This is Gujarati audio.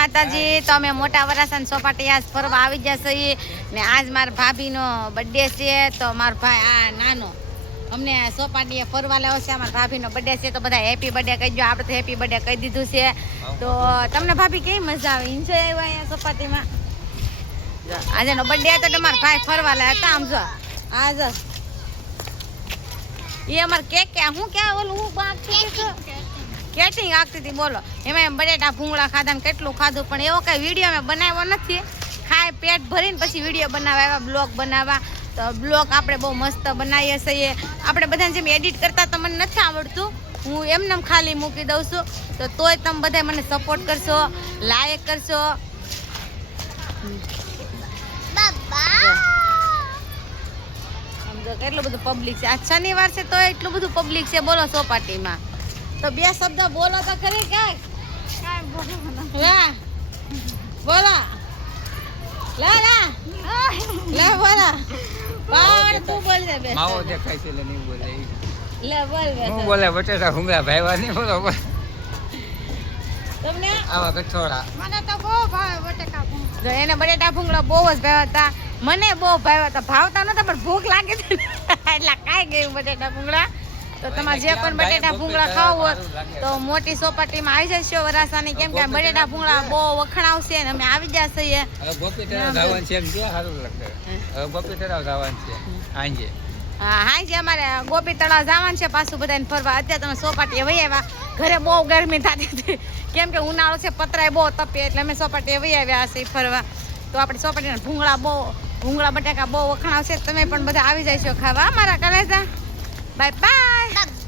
માતાજી તો અમે મોટા વરાસન સોપાટી આજ ફરવા આવી જશે ને આજ મારા ભાભીનો બર્થડે છે તો મારો ભાઈ આ નાનો અમને સોપાટીએ ફરવા લાવ્યો છે અમારા ભાભીનો બર્થડે છે તો બધા હેપી બર્થડે કહીજો આપણે તો હેપી બર્થડે કહી દીધું છે તો તમને ભાભી કેવી મજા આવે એન્જોય આવ્યો અહીંયા સોપાટીમાં આજનો બર્થડે હતો એટલે મારા ભાઈ ફરવા લાવ્યા હતા આમ જો આજ એ અમારે કેક કે હું ક્યાં ઓલું હું કેટિંગ આગતી હતી બોલો એમાં બટેટા ભૂંગળા ખાધા ને કેટલું ખાધું પણ એવો કઈ વિડીયો મેં બનાવ્યો નથી ખાય પેટ ભરીને પછી વિડીયો બનાવવા આવ્યા બ્લોગ બનાવવા તો બ્લોગ આપણે બહુ મસ્ત બનાવીએ છીએ આપણે બધાને જેમ એડિટ કરતા તો મને નથી આવડતું હું એમને ખાલી મૂકી દઉં છું તો તોય તમે બધા મને સપોર્ટ કરશો લાઈક કરશો સમજો કેટલું બધું પબ્લિક છે આજ શનિવાર છે તો એટલું બધું પબ્લિક છે બોલો સોપાટીમાં તો બે શબ્દ બોલો તો ખરી કાંઈ બોલો લા બોલો પણ તું બોલ દે બે માવો દેખાય છે એટલે નહીં બોલે લે બોલ બે હું બોલે બટેટા ભૂંગળા ભાઈવા નહીં બોલો તમને આવા કઠોળા મને તો બહુ ભાવે બટેટા ભૂંગળા જો એને બટેટા ભૂંગળા બહુ જ ભાવ્યા હતા મને બહુ ભાવ્યા હતા ભાવતા નતા પણ ભૂખ લાગી હતી એટલે કાઈ ગયું બટેટા ભૂંગળા તો તમારે જે પણ બટેટા ભૂંગળા ખાવું હોય તો મોટી સોપાટીમાં આવી જશો વરાસાની કેમ કે બટેટા ભૂંગળા બહુ વખણાવશે ને અમે આવી જશે હવે ગોપી તળાવ જવાનું છે એમ કે સારું લાગે હવે ગોપી તળાવ જવાનું છે હાંજે હા હાંજે અમારે ગોપી તળાવ જવાનું છે પાછું બધાને ફરવા અત્યારે તમે સોપાટીએ વહી આવ્યા ઘરે બહુ ગરમી થતી હતી કેમ કે ઉનાળો છે પતરાય બહુ તપે એટલે અમે સોપાટીએ વહી આવ્યા હશે ફરવા તો આપણે સોપાટીના ભૂંગળા બટાકા બહુ વખણાવશે તમે પણ બધા આવી જશો ખાવા મારા કલેજા બાય બાય